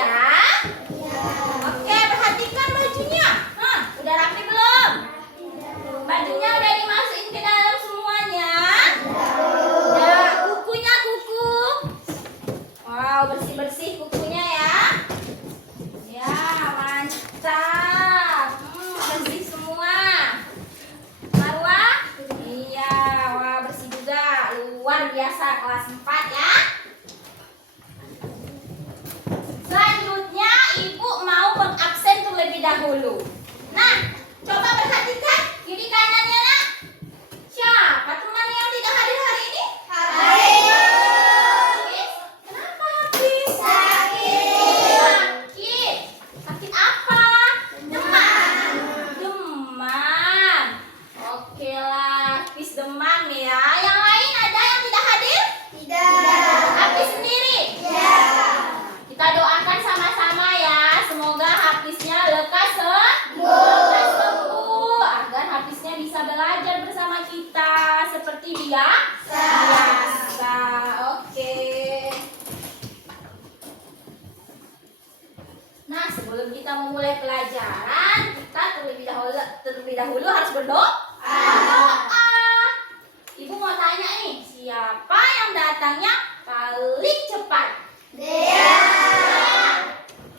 ya. Oke, perhatikan bajunya. Udah rapi belum? Bajunya udah dimasukin ke dalam semuanya. Udah, kukunya kuku. Wow, bersih-bersih kukunya ya. Ya, mantap. Bersih semua. Marwah? Iya, wah bersih juga. Luar biasa kelas 4 ya. Selanjutnya Ibu mau mengabsen terlebih dahulu. Nah, coba perhatikan kiri kanannya nak. Siapa temannya yang tidak hadir hari ini? Hafiz. Kenapa Hafiz? Sakit. Sakit apa? Demam. Demam. Oke lah, Hafiz demam ya. Yang lain ada yang tidak hadir? Tidak. Hafiz sendiri? Iya. Kita doakan sama-sama ya, semoga Hafiznya lekas sembuh, agar Hafiznya bisa belajar bersama kita seperti biasa. Oke. Nah, sebelum kita memulai pelajaran, kita terlebih dahulu harus berdoa. Ibu mau tanya nih, siapa yang datangnya paling cepat? Dea.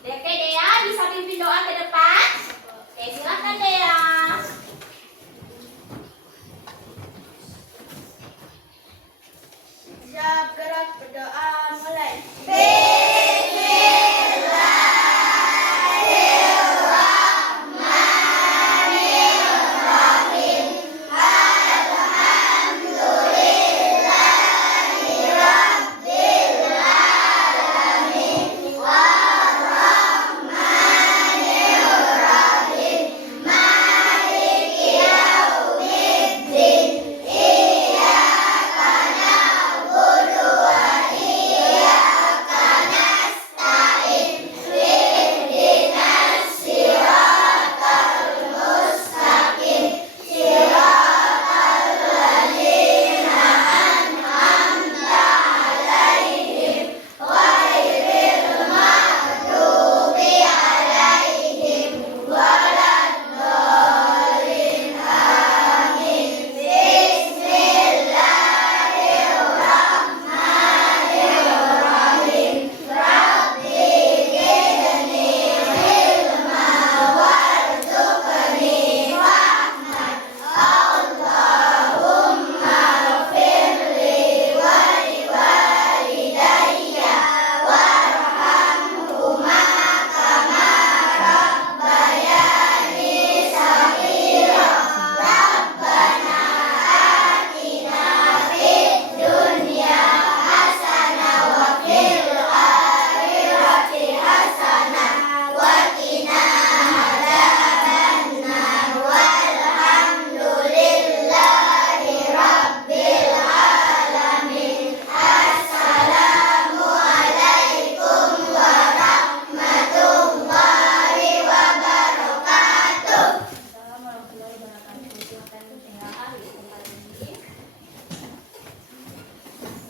Oke, Dea bisa pimpin doa ke depan. Oke, silakan Dea. Siap, gerak, berdoa, mulai.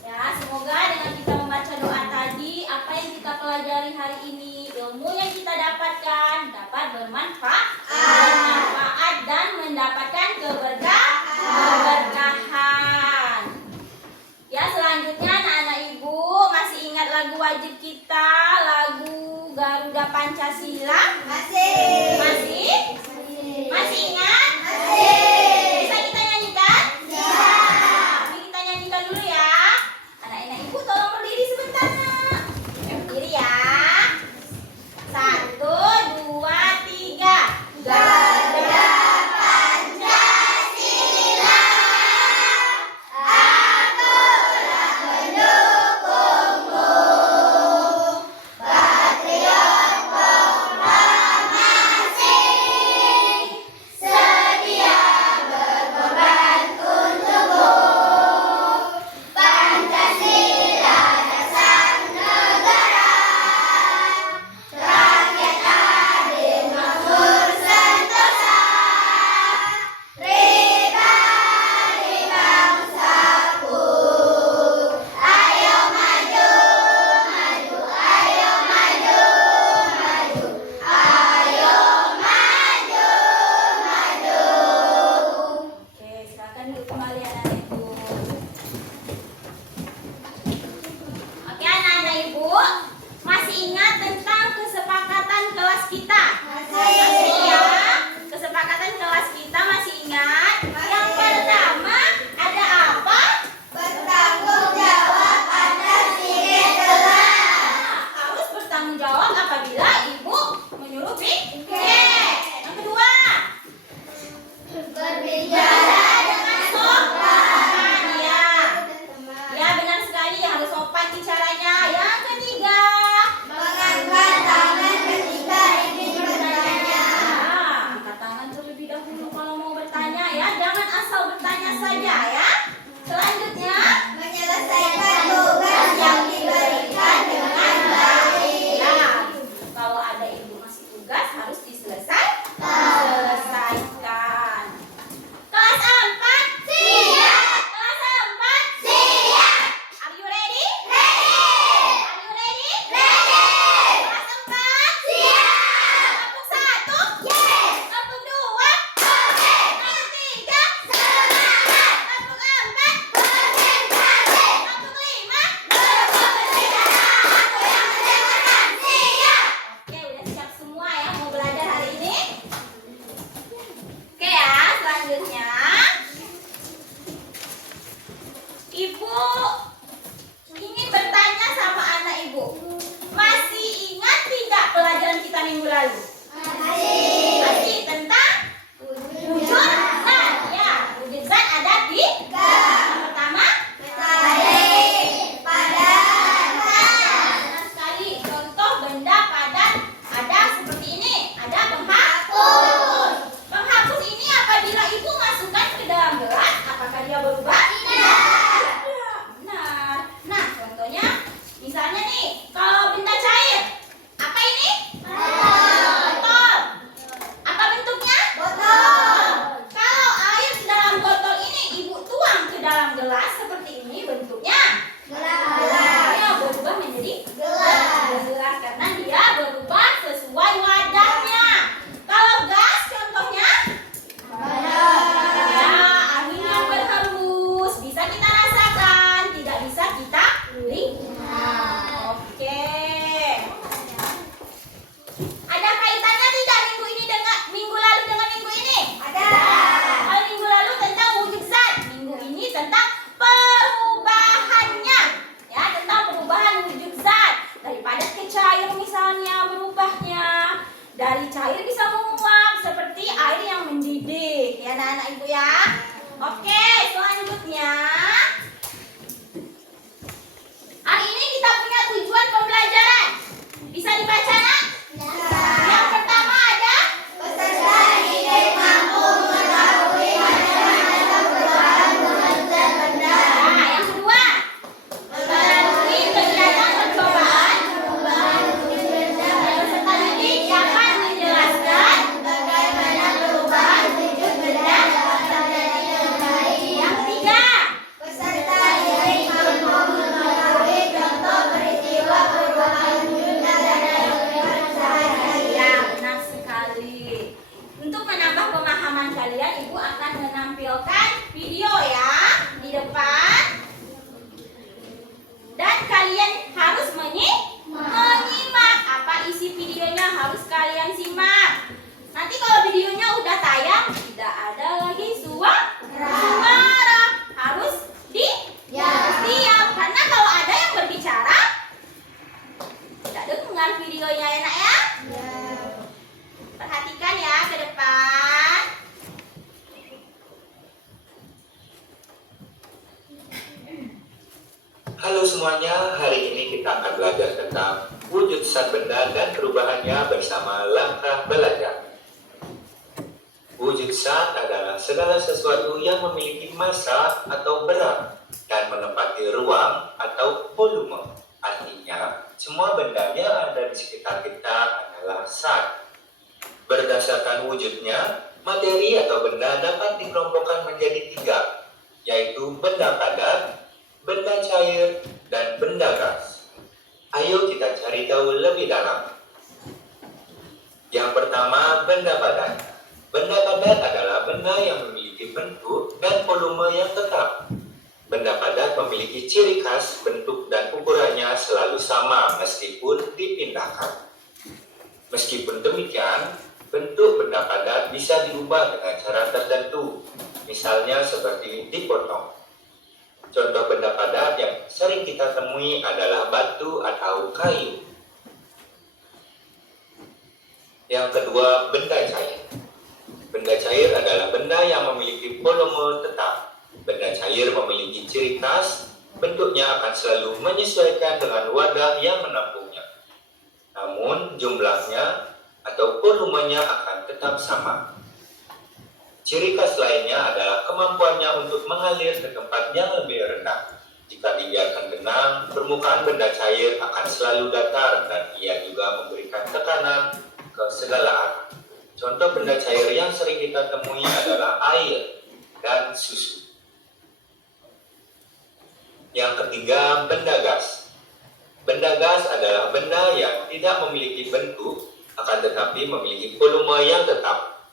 Ya, semoga dengan kita membaca doa tadi, apa yang kita pelajari hari ini, ilmu yang kita dapatkan dapat bermanfaat dan mendapatkan keberkahan. Ya, selanjutnya anak-anak Ibu masih ingat lagu wajib kita, lagu Garuda Pancasila? Masih. Masih? Masih ingat? Bisa kita nyanyikan? Tapi kita nyanyikan dulu ya. Anak-anak Ibu tolong berdiri sebentar nak. Berdiri ya. 1, 2, 3. Garuda Pancasila. Akulah pendukungmu. Patriot proklamasi. masih ingat tentang kesepakatan kelas kita? Masih ya? Kesepakatan kelas kita masih ingat? Yang pertama ada apa? Bertanggung jawab atas ide kelas. Harus bertanggung jawab apabila ibu menyuruh piket. Yang kedua, Berbicara dengan sopan ya. Ya benar sekali, harus sopan bicaranya. Yang ketiga, mengangkat tangan ketika ingin bertanya. angkat tangan terlebih dahulu kalau mau bertanya ya. Jangan asal bertanya saja ya. Selanjutnya, Menyelesaikan tugas yang diberikan dengan baik. ya, kalau ada ibu ngasih tugas harus diselesaikan. Kelas 4, Siap. kelas 4, Siap. are you ready? Ready. Are you ready? Ready. Kelas 4, Siap. kelompok 1, Yes. kelompok 2, Oke. kelompok 3, Semangat. kelompok 4, Konsentrasi. kelompok 5. Berbicara aku yang mendengarkan. Siap. Oke, udah siap semua ya mau belajar hari ini? Oke ya, selanjutnya Ibu ingin bertanya sama anak ibu. Masih ingat tidak pelajaran kita minggu lalu? Masih tentang wujud zat. Ya, wujud zat ada di yang pertama. Benar sekali. Contoh benda padat ada seperti ini. Ada penghapus. Penghapus ini apabila ibu masukkan ke dalam gelas, apakah dia berubah? Tidak. Benar. Nah, contohnya misalnya nih, kalau benda cair, apa ini? Botol. Apa bentuknya? Kalau air di dalam botol ini ibu tuang ke dalam gelas seperti ini, bentuknya dia berubah menjadi gelas karena dia berubah sesuai wadahnya. Kalau gas contohnya ya angin yang berhembus, bisa kita rasakan, tidak bisa kita lihat. Oke. Ada kaitannya tidak minggu ini dengan minggu lalu dengan minggu ini? Kalau minggu lalu tentang wujud zat, minggu ini tentang perubahannya. Ya, tentang perubahan wujud zat. Dari padat ke cair misalnya berubahnya. Dari cair bisa menguap seperti air yang mendidih. Ya, anak-anak ibu ya. Oke, selanjutnya. Hari ini kita punya tujuan pembelajaran. Bisa dibaca, Nak? Yang pertama ada nah, yang kedua melalui kegiatan percobaan peserta didik dapat menjelaskan Bagaimana perubahan wujud benda yang ketiga peserta didik mampu mengetahui contoh peristiwa perubahan wujud benda dalam kehidupan sehari-hari. ya benar sekali. Untuk menambah pemahaman kalian, ibu akan menampilkan video ya di depan dan kalian harus menyimak apa isi videonya, harus kalian simak. Nanti kalau videonya udah tayang tidak ada lagi suara, harus diam karena kalau ada yang berbicara tidak dengar videonya ya Nak ya. Perhatikan ya ke depan. Halo semuanya, hari ini kita akan belajar tentang wujud zat benda dan perubahannya bersama langkah belajar. Wujud zat adalah segala sesuatu yang memiliki massa atau berat dan menempati ruang atau volume. Artinya, semua benda yang ada di sekitar kita adalah zat. Berdasarkan wujudnya, materi atau benda dapat dikelompokkan menjadi 3, yaitu benda padat, benda cair, dan benda gas. Ayo kita cari tahu lebih dalam. Yang pertama, benda padat. Benda padat adalah benda yang memiliki bentuk dan volume yang tetap. Benda padat memiliki ciri khas bentuk dan ukurannya selalu sama meskipun dipindahkan. dipindahkan. Meskipun demikian, bentuk benda padat bisa diubah dengan cara tertentu, misalnya seperti dipotong. Contoh benda padat yang sering kita temui adalah batu atau kayu. Yang kedua, benda cair. Benda cair adalah benda yang memiliki volume tetap. Benda cair memiliki ciri khas, bentuknya akan selalu menyesuaikan dengan wadah yang menampungnya. Namun, jumlahnya atau volumenya akan tetap sama. Ciri khas lainnya adalah kemampuannya untuk mengalir ke tempat yang lebih rendah. Jika dibiarkan tenang, permukaan benda cair akan selalu datar dan ia juga memberikan tekanan ke segala arah. Contoh benda cair yang sering kita temui adalah air dan susu. Yang ketiga, benda gas. Benda gas adalah benda yang tidak memiliki bentuk, akan tetapi memiliki volume yang tetap.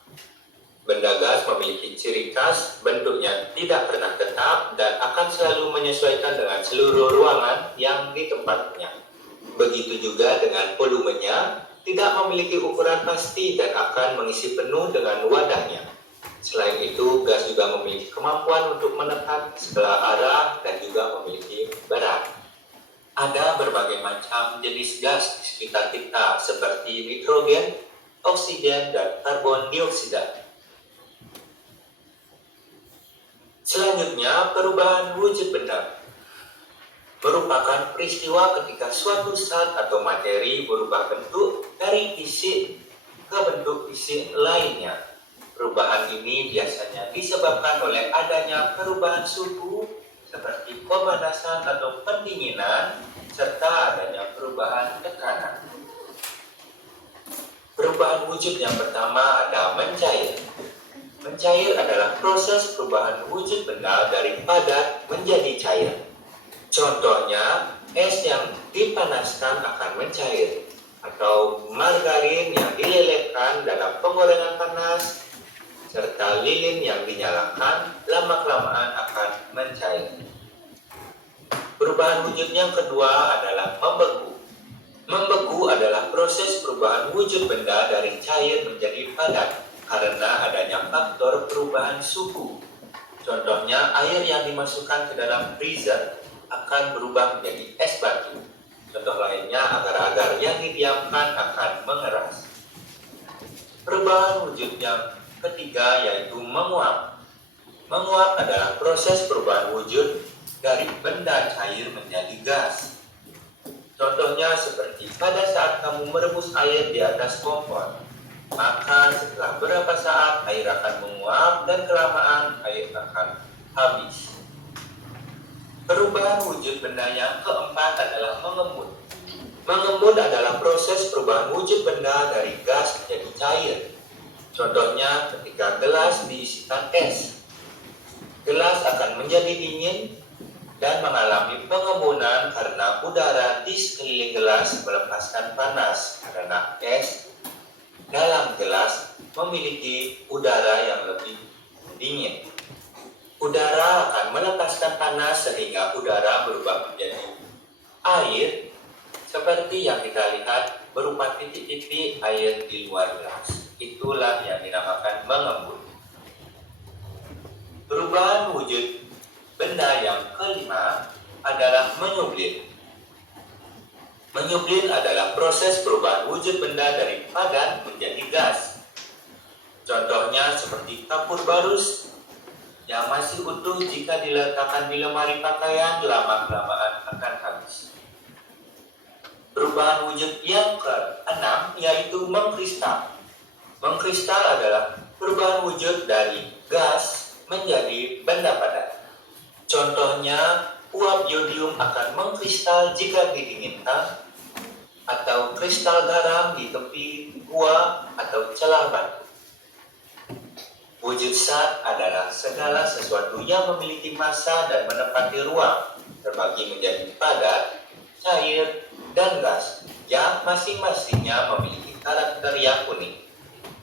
Benda gas memiliki ciri khas, bentuknya tidak pernah tetap dan akan selalu menyesuaikan dengan seluruh ruangan yang ditempatnya. Begitu juga dengan volumenya, tidak memiliki ukuran pasti dan akan mengisi penuh dengan wadahnya. Selain itu, gas juga memiliki kemampuan untuk menekan segala arah dan juga memiliki berat. Ada berbagai macam jenis gas di sekitar kita seperti nitrogen, oksigen, dan karbon dioksida. Selanjutnya, perubahan wujud benda merupakan peristiwa ketika suatu zat atau materi berubah bentuk dari fisik ke bentuk fisik lainnya. Perubahan ini biasanya disebabkan oleh adanya perubahan suhu seperti pemanasan atau pendinginan, serta adanya perubahan tekanan. Perubahan wujud yang pertama ada mencair. Mencair adalah proses perubahan wujud benda dari padat menjadi cair. Contohnya, es yang dipanaskan akan mencair, atau margarin yang dilelehkan dalam penggorengan panas, serta lilin yang dinyalakan lama-kelamaan akan mencair. Perubahan wujud yang kedua adalah membeku. Membeku adalah proses perubahan wujud benda dari cair menjadi padat karena adanya faktor perubahan suhu. Contohnya, air yang dimasukkan ke dalam freezer akan berubah menjadi es batu. Contoh lainnya, agar-agar yang didiamkan akan mengeras. Perubahan wujud yang ketiga yaitu menguap. Menguap adalah proses perubahan wujud dari benda cair menjadi gas. Contohnya seperti pada saat kamu merebus air di atas kompor, maka setelah beberapa saat air akan menguap dan kelamaan air akan habis. Perubahan wujud benda yang keempat adalah mengembun. Mengembun adalah proses perubahan wujud benda dari gas menjadi cair. Contohnya ketika gelas diisikan es. Gelas akan menjadi dingin dan mengalami pengembunan karena udara di sekeliling gelas melepaskan panas karena es dalam gelas memiliki udara yang lebih dingin. Udara akan melepaskan panas sehingga udara berubah menjadi air seperti yang kita lihat berupa titik-titik air di luar gelas. Itulah yang dinamakan mengembun. Perubahan wujud benda yang kelima adalah menyublim. Menyublim adalah proses perubahan wujud benda dari padat menjadi gas. Contohnya seperti kapur barus yang masih utuh jika diletakkan di lemari pakaian lama-kelamaan akan habis. Perubahan wujud yang keenam yaitu mengkristal. Mengkristal adalah perubahan wujud dari gas menjadi benda padat. Contohnya, uap yodium akan mengkristal jika didinginkan, atau kristal garam di tepi gua atau celah batu. Wujud zat adalah segala sesuatu yang memiliki massa dan menempati ruang, terbagi menjadi padat, cair, dan gas, yang masing-masingnya memiliki karakter yang unik.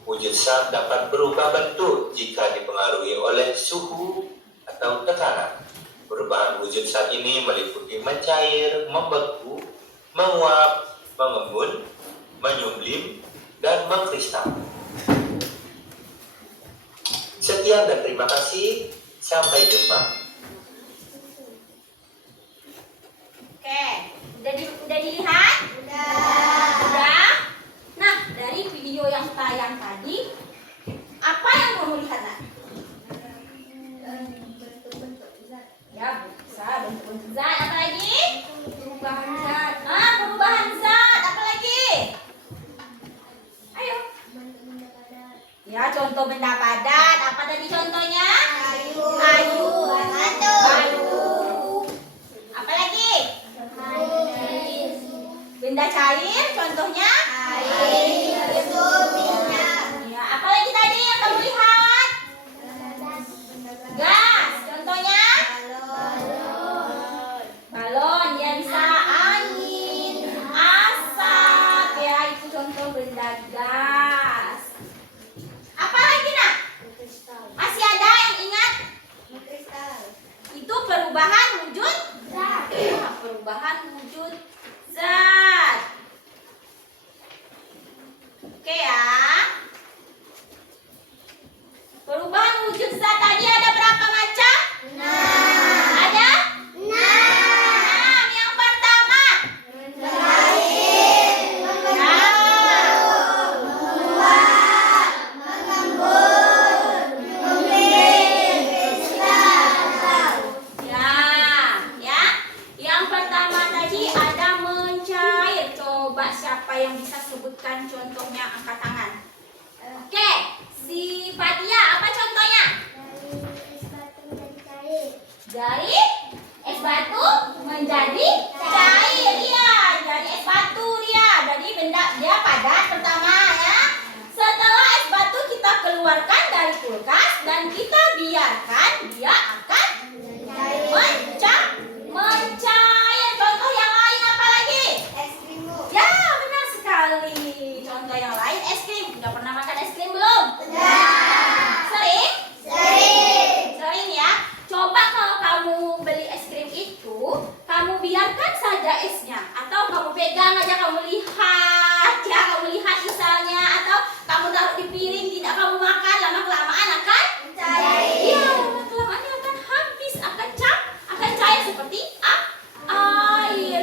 Wujud zat dapat berubah bentuk jika dipengaruhi oleh suhu atau tekanan. Perubahan wujud zat ini meliputi mencair, membeku, menguap, mengembun, menyublim, dan mengkristal. Sekian dan terima kasih. Sampai jumpa. Oke, udah dilihat? Udah. Nah, dari video yang tayang tadi, apa yang kamu lihat, Nak? Ya, bisa bentuk-bentuk zat. Apa lagi? Perubahan zat. Perubahan zat. Apa lagi? Ayo. Ya, contoh benda padat. Apa tadi contohnya? Kayu. Batu. Apa lagi? Benda cair. Contohnya? Ya, apa lagi tadi yang kamu lihat? Gas. Contohnya? Balon. Dia bisa angin, asap. Ya, itu contoh benda gas. Apa lagi, Nak? Masih ada yang ingat? Itu perubahan wujud zat. Ya, perubahan wujud zat. Oke ya. Perubahan wujud zat tadi ada berapa macam? Ada? 6. Yang pertama. Ya. Yang pertama tadi ada mencair. Coba siapa yang bisa sebutkan contohnya, angkat tangan. Oke, si Fatia, apa contohnya? Dari es batu menjadi cair. Iya, jadi es batu dia. Jadi benda dia padat pertama ya. Setelah es batu kita keluarkan dari kulkas dan kita biarkan, dia akan mencair. Contoh yang lain apa lagi? Ya, benar sekali. Contoh yang lain es krim. Udah pernah makan es krim belum? Sering? Sering ya. Coba kalau kamu beli es krim itu, kamu biarkan saja esnya, atau kamu pegang aja, kamu lihat ya, kamu lihat misalnya, atau kamu taruh di piring, tidak kamu makan, lama kelamaan akan cair. Iya, lama kelamaan akan habis, akan cair seperti air.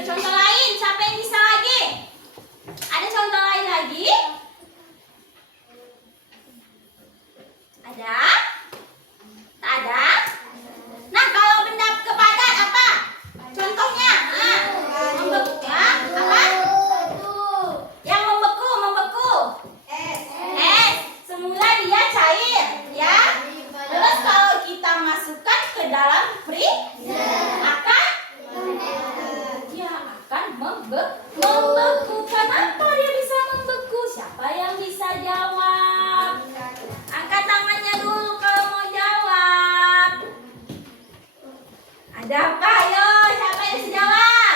Contoh lain, siapa yang bisa lagi? Ada contoh lain lagi? Ada? Tak ada? Nah, kalau benda kepadat apa? Contohnya? Membeku ya? Apa? Yang membeku. Es. Semula dia cair, ya. Terus kalau kita masukkan ke dalam freezer, dia akan membeku. Kenapa dia bisa membeku? Siapa yang bisa jawab? Angkat tangannya dulu kalau mau jawab. Ada apa? Ayo, siapa yang bisa jawab?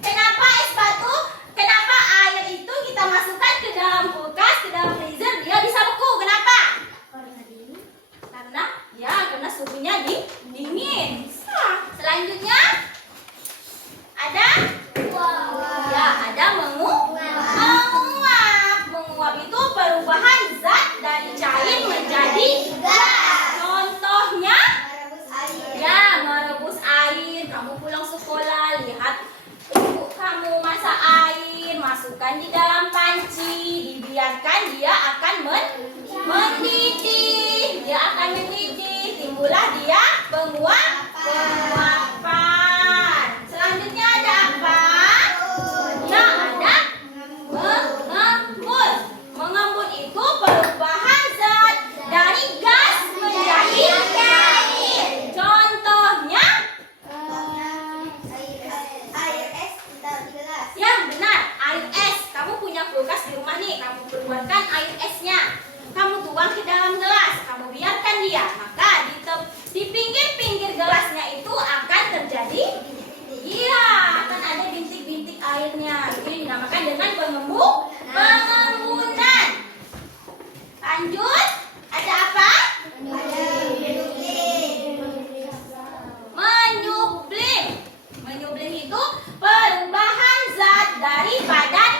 Kenapa es batu, kenapa air itu kita masukkan ke dalam kulkas, ke dalam freezer, dia bisa beku? Kenapa? Karena suhunya dingin. Selanjutnya ada? Ya, ada menguap. Menguap itu perubahan zat dari cair menjadi gas. Contohnya? Ya, merebus air. Kamu pulang sekolah, lihat ibu kamu masak air, masukkan di dalam panci, dibiarkan dia akan mendidih. Timbullah dia penguapan. Selanjutnya ada apa? Ya, ada mengembun. Mengembun itu perubahan zat dari gas menjadi cair. Contohnya? Air es ditaruh di gelas. Ya, benar, air es. Kamu punya kulkas di rumah nih, kamu keluarkan air esnya. Kamu tuang ke dalam gelas, kamu biarkan dia. Maka di pinggir-pinggir gelasnya itu akan terjadi, iya, akan ada bintik-bintik airnya. Ini dinamakan dengan pengembunan. Lanjut, ada apa? Menyublim. Menyublim itu perubahan zat dari padat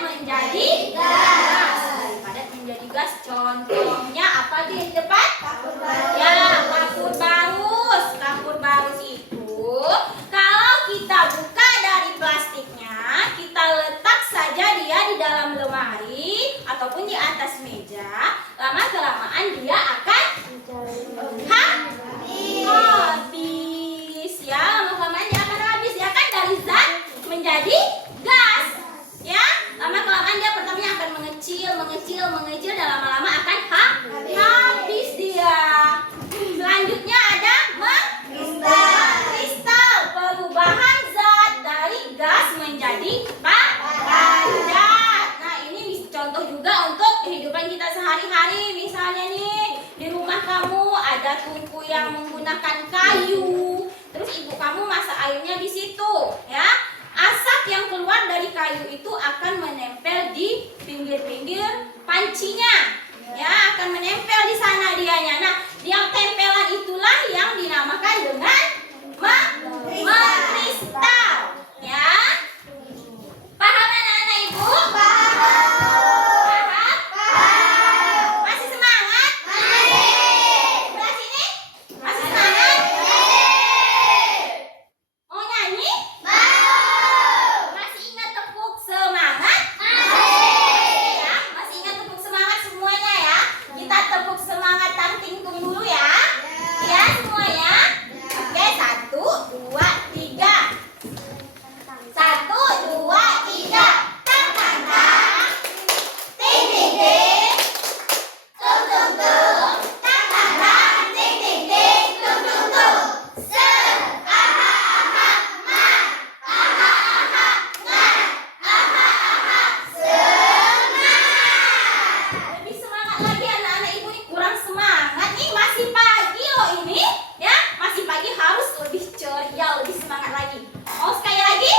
sehari-hari. Misalnya nih, di rumah kamu ada tungku yang menggunakan kayu. Terus ibu kamu masak airnya di situ, ya. Asap yang keluar dari kayu itu akan menempel di pinggir-pinggir pancinya. Ya, akan menempel di sana dianya. Nah, yang tempelan itulah yang dinamakan dengan mengkristal. Ya. Paham anak-anak ibu? Paham? Masih semangat? Sebelah sini? Masih semangat? Mau nyanyi? Masih ingat tepuk semangat? Ya, masih ingat tepuk semangat semuanya ya? Kita tepuk semangat tangtingtung dulu ya. Ya semuanya. Oke, 1, 2, 3. 1, 2, 3. Tang tang tang. Ting ting ting. Tung tung tung. Tang tang tang. Ting ting ting. Tung tung tung. Se. Aha aha ma. Aha aha nga. Aha aha semangat. Lebih semangat lagi anak-anak ibu nih, kurang semangat nih, masih pagi loh ini ya, masih pagi harus lebih ceria, lebih semangat lagi. Mau sekali lagi?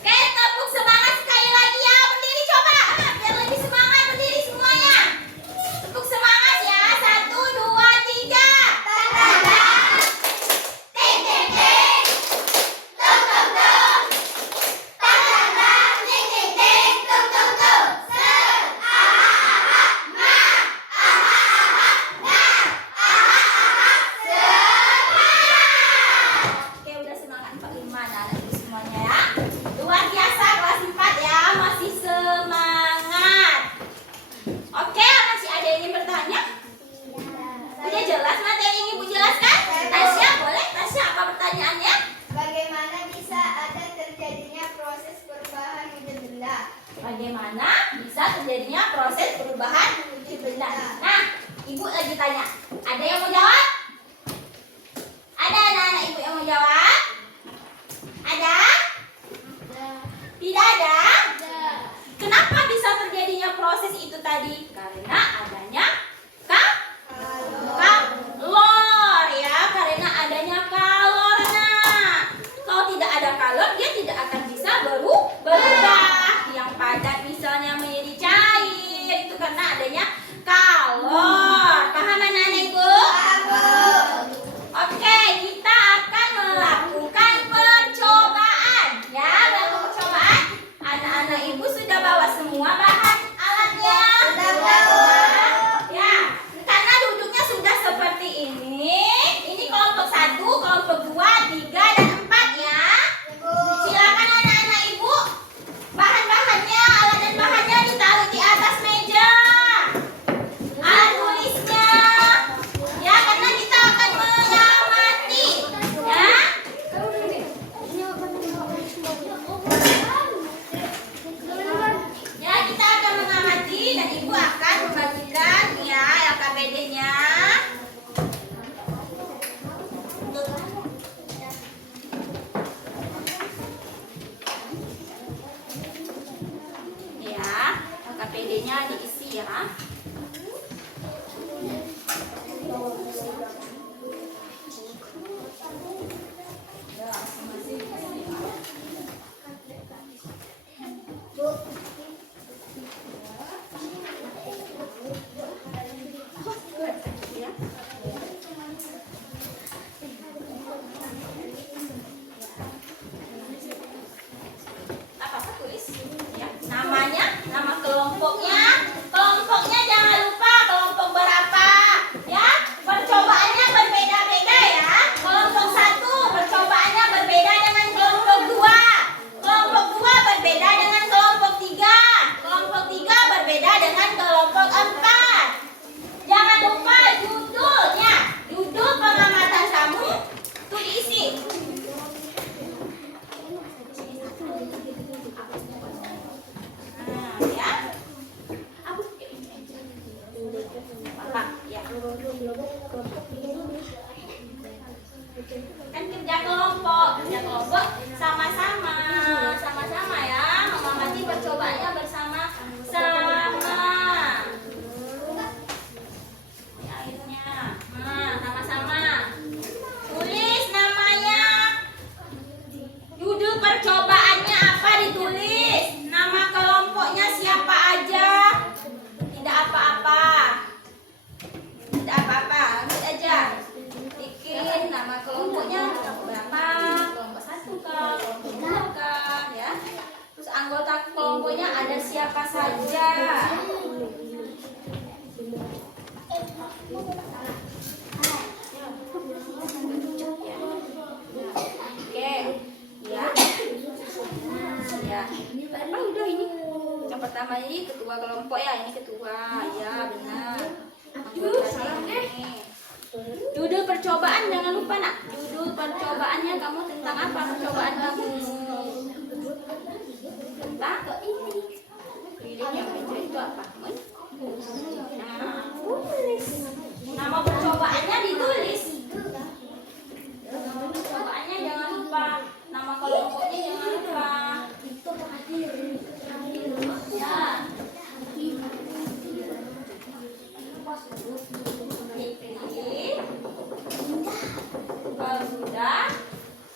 Oke, tepuk semangat sekali lagi ya. Berdiri coba, biar lebih semangat. Berdiri semuanya. Tepuk semangat ya. 1, 2, 3. Tang tang tang. Ting ting ting. Tung tung tung. Tang tang tang. Ting ting ting. Tung tung tung. Se. Aha aha ma. Aha aha nga. Aha aha semangat. Oke, udah semangat 45 anak ibu semuanya ya. Luar biasa kelas 4 ya, masih semangat. Oke, masih ada yang ingin bertanya? Udah jelas materi yang ibu jelaskan? Tasya, boleh? Tasya, apa pertanyaannya? Bagaimana bisa ada terjadinya proses perubahan wujud benda? Bagaimana bisa terjadinya proses perubahan wujud benda? Nah, ibu lagi tanya. Ada yang mau jawab? Ada anak-anak ibu yang mau jawab? Ada? Tidak ada? Kenapa bisa terjadinya proses itu tadi? Karena adanya kalor ya, karena adanya kalor. Nah, kalau tidak ada kalor dia tidak akan bisa berubah. Yang padat misalnya menjadi cair itu karena adanya kalor. Paham anak-anak ibu? Oke, kita akan melakukan percobaan. Ya, melakukan percobaan. Anak-anak ibu sudah bawa semua bahan alatnya? Sudah bawa. Ya, karena duduknya sudah seperti ini. Ini kelompok 1, kelompok 2, 3, dan 4 ya. Silakan anak-anak ibu. Bahan-bahannya, alat dan bahannya ditaruh di atas meja. Alat tulisnya. Ya, karena kita akan mengamati. Ya. Ya, kita akan mengamati dan ibu akan membagikan ya LKPD-nya. Ya, LKPD-nya diisi ya. Apa tulis? Ya, namanya, nama kelompoknya. Kelompoknya jangan lupa kelompok berapa. Ya, percobaannya berbeda-beda ya. Kelompok 1 percobaannya berbeda dengan kelompok 2. Kelompok 2 berbeda dengan kelompok 3. Kelompok 3 berbeda dengan kelompok 4. Jangan lupa judulnya. Judul pengamatan kamu itu diisi. Nah, ya. percobaannya apa ditulis. Nama kelompoknya siapa aja. Tidak apa-apa. Tidak apa-apa, ambil aja. Bikin nama kelompoknya berapa? Kelompok 1 kah? Kelompok 2 kah? Ya. Terus anggota kelompoknya ada siapa saja? Oke, ya. Ya. Apa udah ini? Yang pertama ini ketua kelompok ya, ini ketua. Ya, benar. Anggotanya ini. Judul percobaan jangan lupa nak. Judul percobaannya kamu tentang apa percobaan kamu? Tentang lilin yang meja itu apa? Nah, tulis. Nama percobaannya ditulis. Nama percobaannya jangan lupa. Nama kelompoknya jangan lupa. Ya.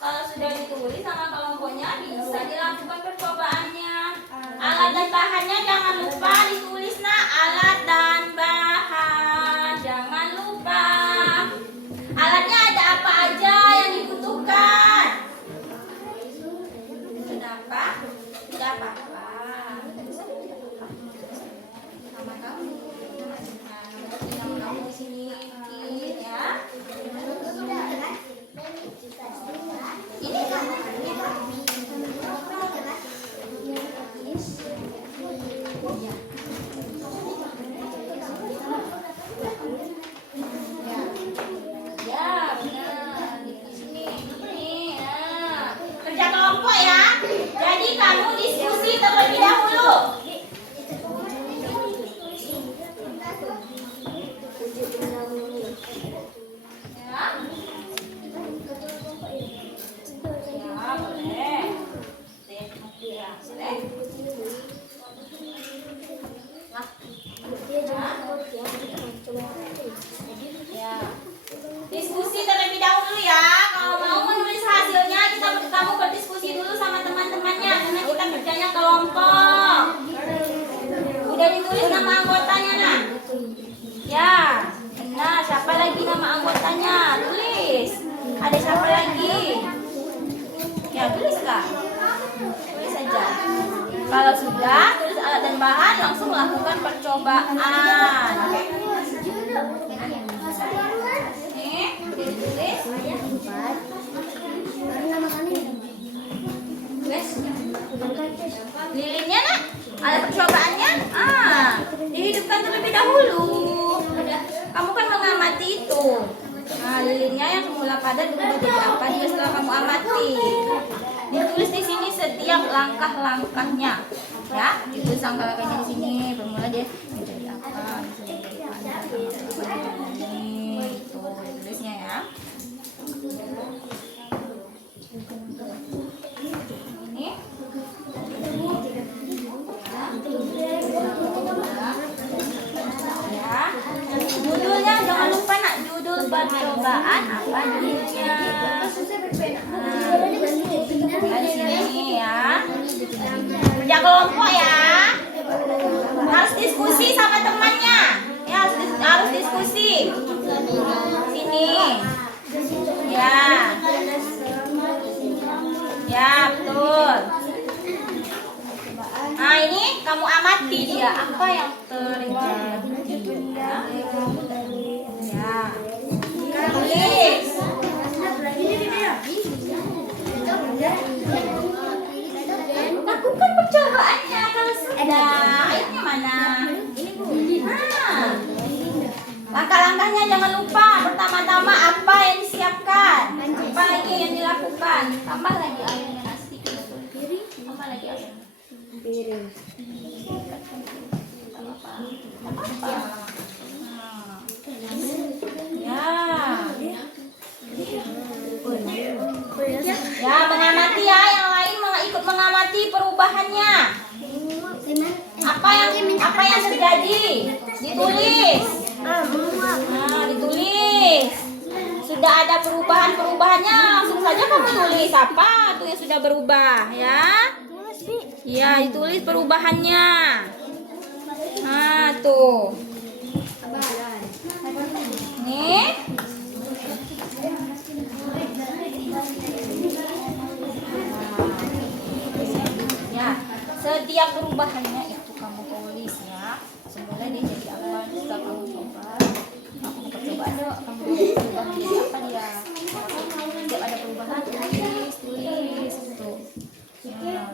Kalau sudah ditulis sama kelompoknya bisa dilakukan percobaannya. Alat dan bahannya jangan lupa ditulis nak. Alat dan bahan jangan lupa. Alatnya ada apa aja yang dibutuhkan. Kenapa? Tidak apa-apa. Nama kamu. Nama kamu di sini ya. Ini kan ya benar di sini ini ya. Kerja kelompok ya. Jadi kamu diskusi terlebih dahulu. Diskusi terlebih dahulu ya. Kalau mau menulis hasilnya kamu berdiskusi dulu sama teman-temannya karena kita kerjanya kelompok. Udah ditulis nama anggotanya nak? Ya, benar. Siapa lagi nama anggotanya? Tulis. Ada siapa lagi? Ya tulis kak. Tulis saja. Kalau sudah tulis alat dan bahan langsung melakukan percobaan. Lilinnya nak, ada percobaannya. Dihidupkan terlebih dahulu. Kamu kan mengamati itu. Nah, lilinnya yang semula padat berubah jadi apa dia setelah kamu amati. Ditulis di sini setiap langkah-langkahnya. Ya, ditulis langkah-langkahnya di sini. Bermula dia menjadi apa? Ini, itu tulisnya ya. Ini. Ya. Judulnya jangan lupa nak, judul percobaan apa judulnya? Di sini ya. Kerja kelompok ya. Harus diskusi sama temannya. Ya, harus diskusi. Sini. Ya. Ya, betul. Nah, ini kamu amati dia apa yang terjadi. Ya. Tulis. Lakukan percobaannya kalau sudah. Airnya mana? Langkah-langkahnya jangan lupa. Pertama-tama apa yang disiapkan? Apa lagi yang dilakukan? Tambah lagi airnya nasi. Tambah lagi airnya. Piring. Apa? Ya, mengamati ya. Yang lain ikut mengamati perubahannya. Apa yang terjadi? Ditulis. Nah, ditulis. Sudah sudah ada perubahannya, langsung saja kamu tulis apa tuh yang sudah berubah ya. Ya, ditulis perubahannya. Nah, tuh. Nih. Ya, setiap perubahannya itu kamu tulis ya. Semula dia jadi apa? Setelah kamu coba, kamu coba ada kamu perubahan jadi apa dia? Setiap ada perubahan tulis tuh. Ya.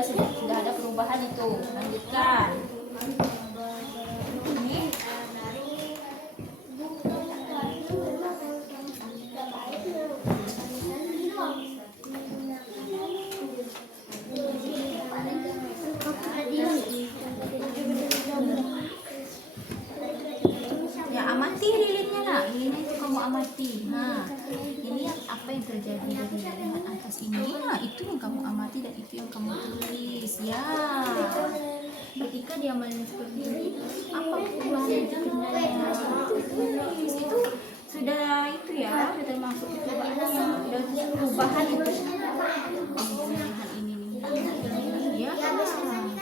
Sudah ada perubahan itu. Lanjutkan. Ini. Ya, amati lilinnya nak. Lilinnya itu kamu amati. Nah, ini apa yang terjadi dari lilitan atas ini? Nah, itu yang kamu amati dan itu yang kamu tulis. Ya, ketika dia menulis seperti ini, apa perubahan yang sebenarnya? Tulis itu sudah itu ya, sudah termasuk perubahan itu. Pemilihan ini ya,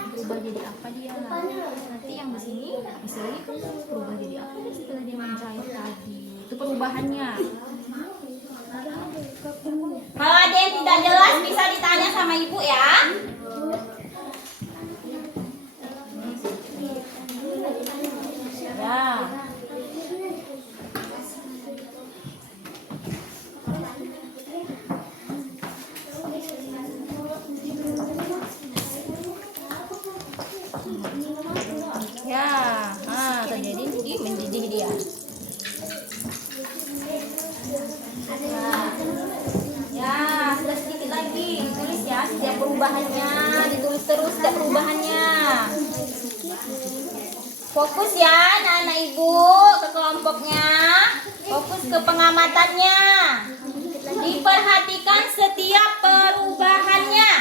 berubah jadi apa dia? Nanti yang di sini bisa lagi berubah jadi apa setelah dia mencair tadi. Itu perubahannya. Kalau ada yang tidak jelas bisa ditanya sama ibu ya. Ya. Ya, terjadi mendidih dia. Ya, sudah sedikit lagi ditulis ya setiap perubahannya, ditulis terus setiap perubahannya. Fokus ya anak-anak ibu ke kelompoknya, fokus ke pengamatannya, diperhatikan setiap perubahannya.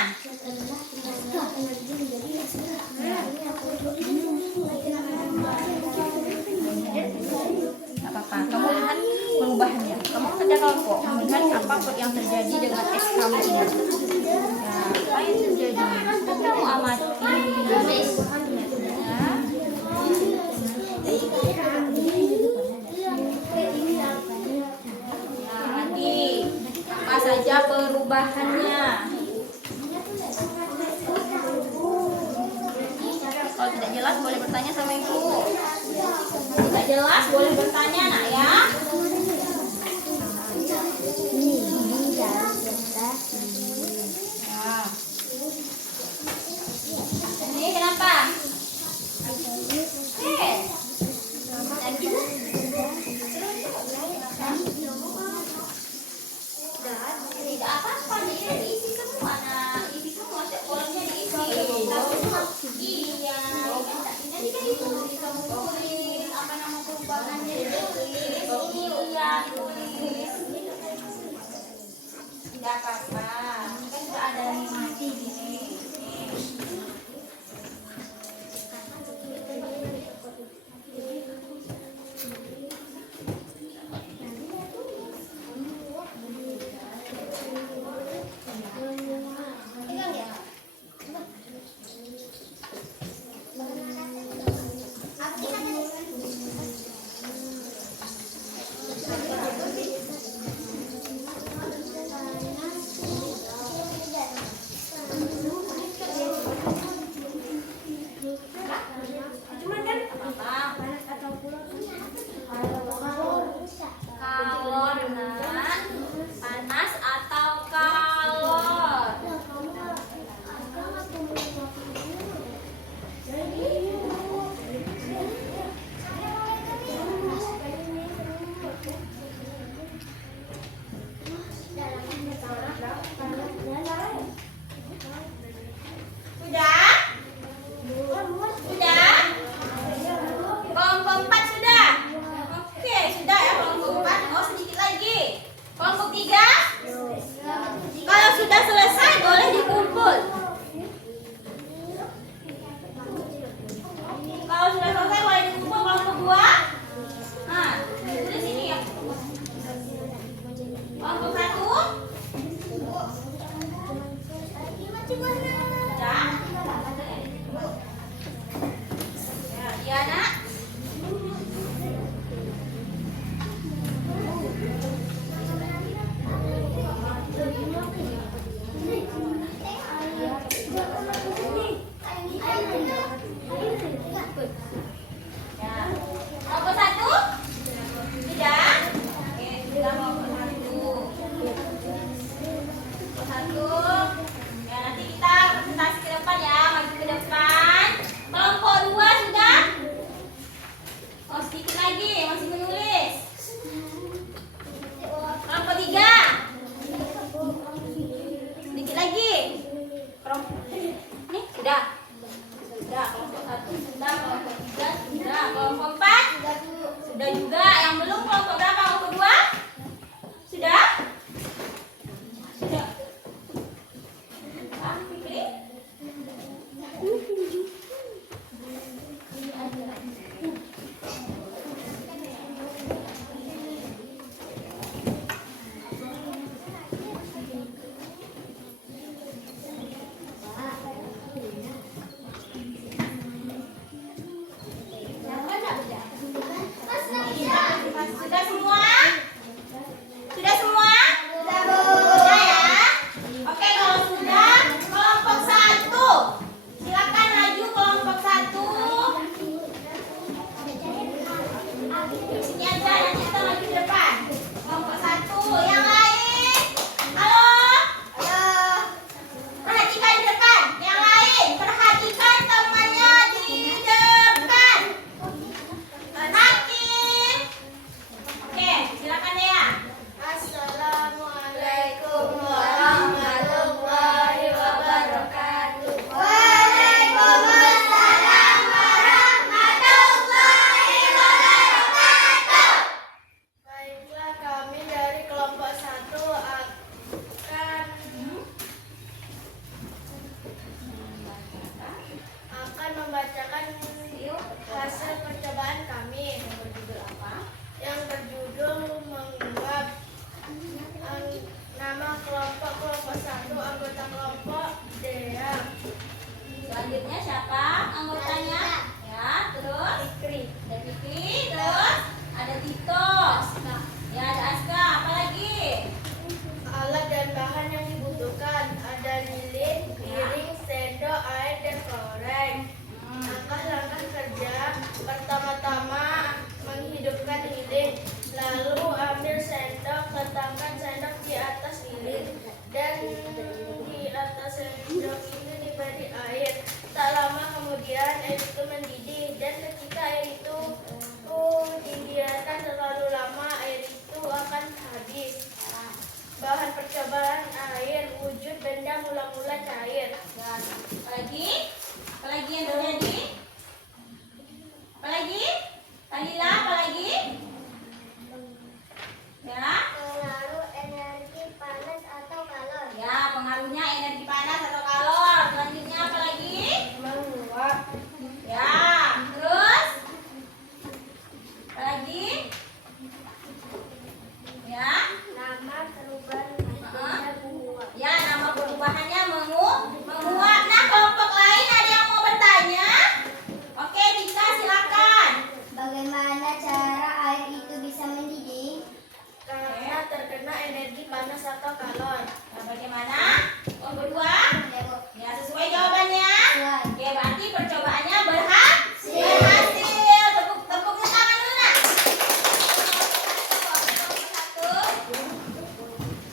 Gak apa-apa, kamu lihat perubahannya. Kamu kerja kelompok, melihat apa yang terjadi dengan es kamu ini. Ya, apa yang terjadi? Kamu amati. Ya. Amati apa saja perubahannya. Kalau tidak jelas boleh bertanya sama ibu. Tidak jelas boleh bertanya nak ya. Ini kenapa? Tidak apa-apa, dia diisi semua. Nah, isi semua, setiap kolamnya diisi. Iya, jadi kan itu kamu tulis apa nama perubahannya ditulis. Iya, tulis. Tidak apa-apa, kan sudah ada animasi di sini. anggota kelompok Dea. Selanjutnya siapa anggotanya? Ya, terus Fikri. ada Fikri, terus ada Tito. Ya, ada Aska. Apa lagi? Alat dan bahan yang dibutuhkan ada lilin, piring, sendok, air, dan koreng. Langkah-langkah kerja: pertama-tama menghidupkan lilin, lalu ambil sendok, letakkan sendok di atas lilin, dan di atas sendok ini diberi air. Tak lama kemudian air itu mendidih, dan ketika air itu dibiarkan terlalu lama, air itu akan habis. Bahan percobaan air, wujud benda mula-mula cair. Dan apa lagi? Apa lagi yang terjadi? Apa lagi? Talila, apa lagi? Ya, Pengaruh energi panas atau kalor. ya pengaruhnya energi panas atau kalor. Selanjutnya apa lagi? Menguap. Ya, terus apa lagi? Ya, Nama perubahan benda menguap. ya nama perubahannya menguap. Nah, kelompok lain ada yang mau bertanya? Oke, Tika silakan. Bagaimana cara air itu bisa mendidih? Karena terkena energi panas atau kalor. Nah, bagaimana? Yang kedua? Ya, sesuai jawabannya. Oke, berarti percobaannya berhasil. Tepuk tangan dulu, nak. Satu.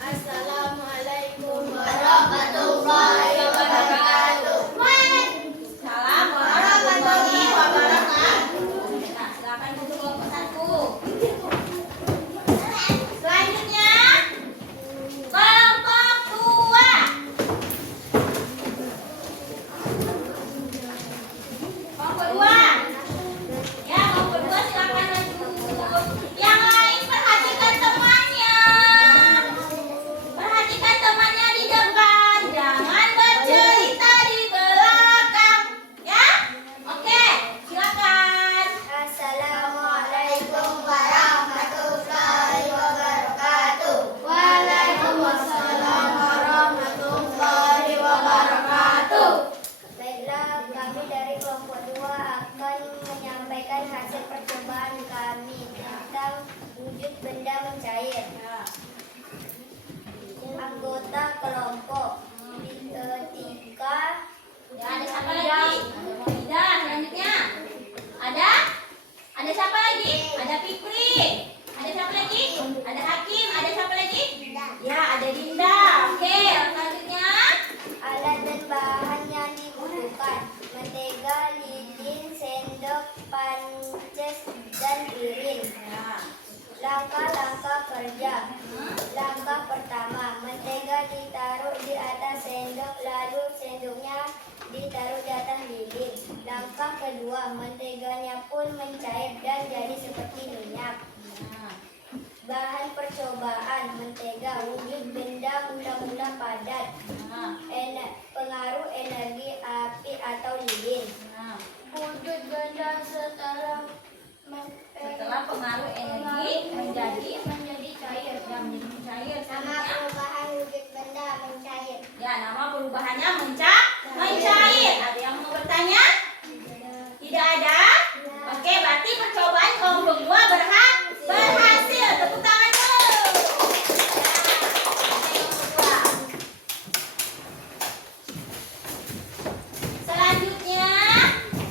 Assalamualaikum warahmatullahi wabarakatuh. Salam warahmatullahi wabarakatuh. Nah, silakan duduk kelompok satu. Selanjutnya kelompok dua. Kelompok dua. Ya, kelompok dua silakan maju. Yang lain perhatikan temannya. Perhatikan temannya di depan, jangan bercerita di belakang. Ya, oke, silakan. Assalamualaikum warahmatullahi wabarakatuh. Waalaikumsalam warahmatullahi wabarakatuh. Baiklah, kami dari kelompok 2 akan menyampaikan hasil percobaan kami tentang wujud benda mencair. Anggota kelompok Tika. Ya, ada siapa lagi? Ada selanjutnya. Ada siapa lagi? Ada Fikri. Ada siapa lagi? Ada Hakim. Ada siapa lagi? Ya, ada Dinda. Oke, selanjutnya. Alat dan bahan yang dibutuhkan: mentega, lilin, sendok, pances, dan piring. Ya. Langkah-langkah kerja. Langkah pertama, mentega ditaruh di atas sendok, lalu sendoknya ditaruh di atas lilin. Langkah kedua, menteganya pun mencair dan jadi seperti minyak. Nah, Bahan percobaan: mentega, wujud benda mula-mula padat. nah, Pengaruh energi api atau lilin. nah. Wujud benda setelah Setelah pengaruh energi menjadi cair. ya, menjadi cair. Nama Selanjutnya. perubahan wujud benda mencair. Ya, nama perubahannya mencair. Ada yang mau bertanya? Tidak ada? Oke, berarti percobaan kelompok 2 berhasil. Tepuk tangan dulu. Ya, selanjutnya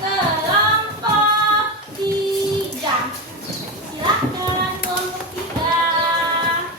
kelompok 3. Silakan kelompok 3.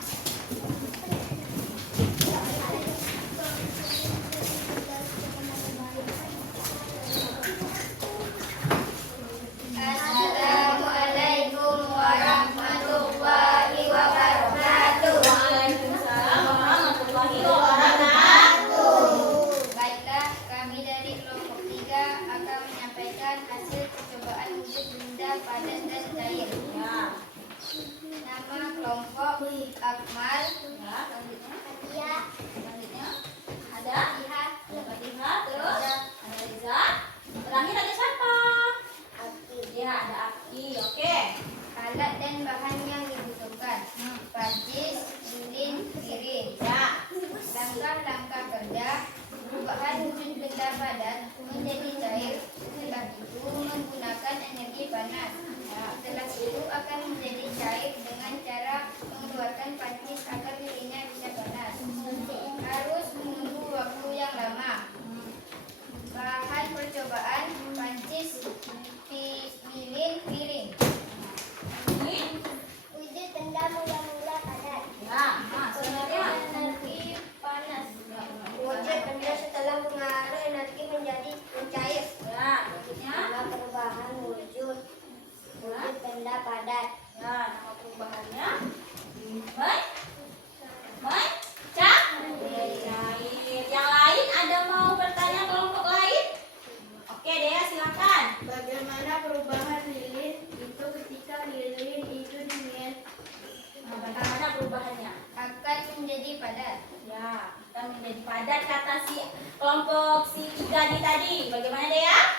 menjadi padat kata si kelompok si 3 tadi. Bagaimana deh ya?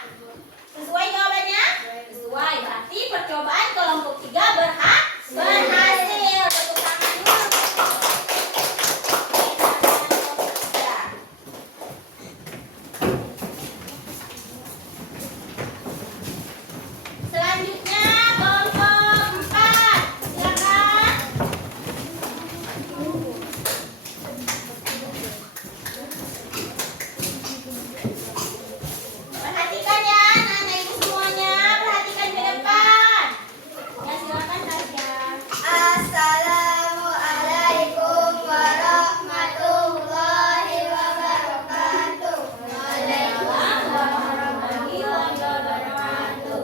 Sesuai jawabannya? Sesuai. Berarti percobaan kelompok 3 berhasil. Tepuk tangan dulu. Selanjutnya kelompok 4. Silakan. Perhatikan ya anak-anak ibu semuanya. Perhatikan ke depan. Ya silakan Tasya. Assalamualaikum warahmatullahi wabarakatuh. Warahmatullahi wabarakatuh.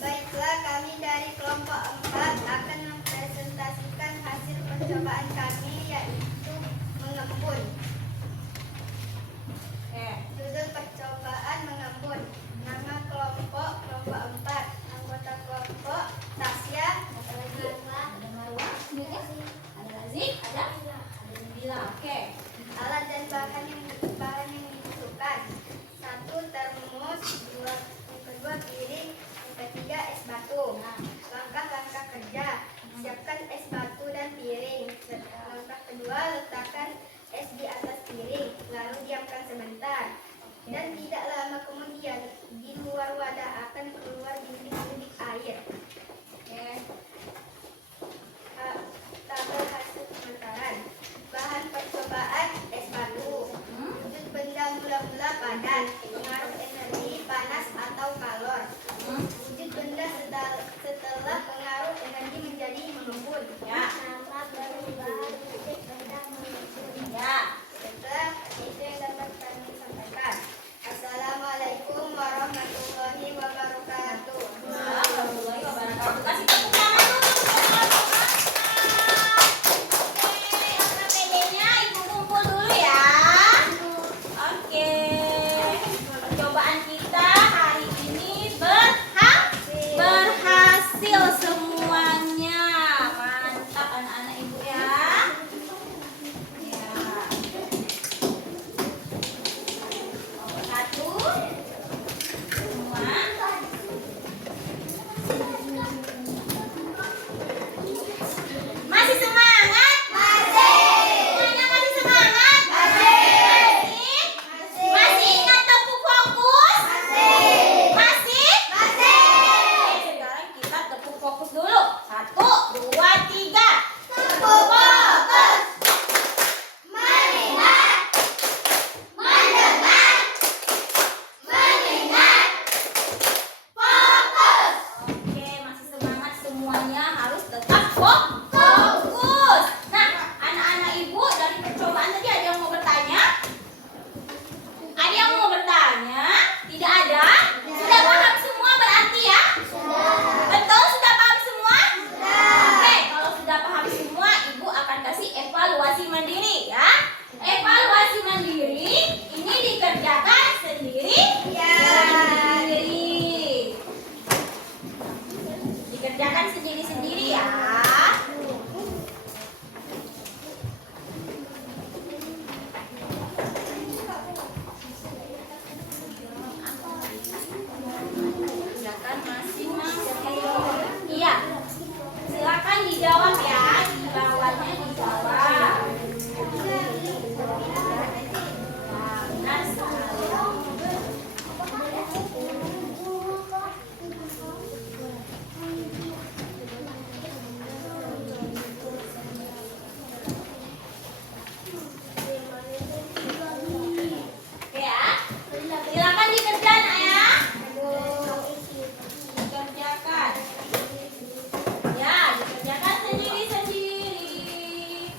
Baiklah, kami dari kelompok 4 akan mempresentasikan hasil percobaan kami, yaitu mengembun. Judul percobaan mengembun. Nama kelompok 4. Anggota kelompok Tasya, Ada Marwah, ada Lazik, ada Nabila. Oke. alat dan bahan yang dibutuhkan. 1 termos, yang kedua piring, yang ketiga es batu. Langkah-langkah kerja: siapkan es batu dan piring. Langkah kedua, letakkan es di atas piring, lalu diamkan sebentar. Dan tidak lama kemudian, di luar wadah akan keluar bintik-bintik air. Oke. Tabel hasil pementaran. Bahan percobaan: es batu. Wujud benda mula-mula padat, pengaruh energi, panas atau kalor. Wujud benda setelah pengaruh energi menjadi mengembun. Ya. Nama bahan wujud benda mengembun. Ya. Setelah itu yang dapat kami sampaikan. Assalamualaikum warahmatullahi wabarakatuh. Warahmatullahi wabarakatuh. Kasih tepuk tangan dulu untuk kelompok 4. Oke, angka PD-nya ibu kumpul dulu ya. Oke. Percobaan kita hari ini berhasil semuanya. Mantap anak-anak ibu ya. Ya. Nomor 1. Semua. Masih semangat? Masih. Semuanya masih semangat? Masih. Masih ingat tepuk fokus? Masih. Sekarang kita tepuk fokus dulu. 1, 2, 3. Tepuk fokus. Melihat. Mendengar. Mengingat. Fokus. Oke, masih semangat semuanya, harus tetap fokus. Nah, anak-anak ibu dari percobaan tadi ada yang mau bertanya? Ada yang mau bertanya? Tidak ada? Sudah paham semua berarti ya? Betul, sudah paham semua? Oke, kalau sudah paham semua, ibu akan kasih evaluasi mandiri ya. Evaluasi mandiri ini dikerjakan sendiri. Dikerjakan sendiri-sendiri ya. Kerjakan masing-masing. Iya. Silakan dijawab ya. Di bawahnya dijawab. Nah, benar sekali. Oke ya. Silakan dikerjakan ya. Dikerjakan. Ya, dikerjakan sendiri-sendiri.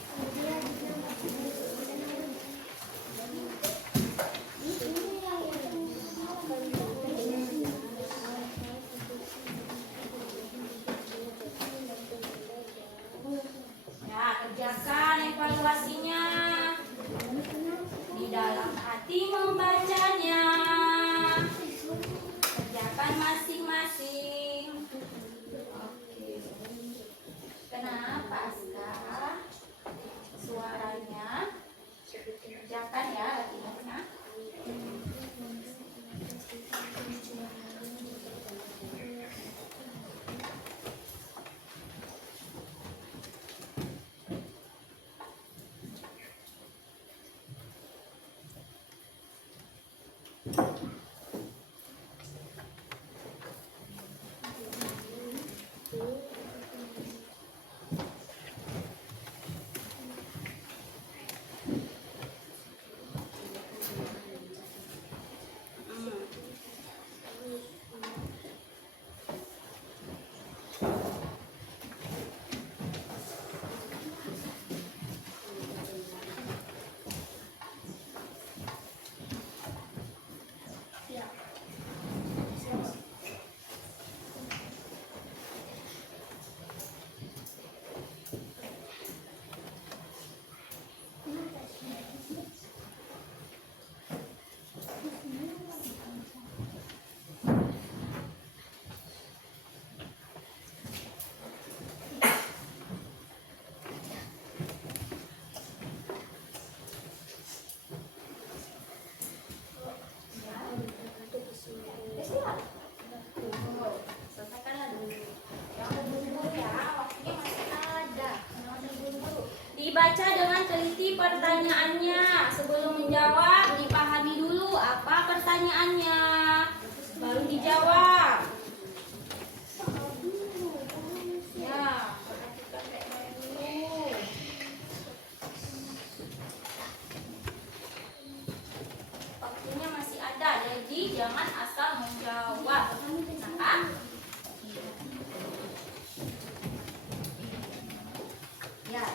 Ya, kerjakan evaluasinya. Di dalam hati membacanya. Kerjakan masing-masing. Oke. Kenapa, Aska? Suaranya Kerjakan ya latihannya. Dibaca dengan teliti pertanyaannya. Sebelum menjawab, dipahami dulu apa pertanyaannya, baru dijawab. Ya, perhatikan baik-baik dulu. Waktunya masih ada, jadi jangan asal menjawab. Kenapa? Ya.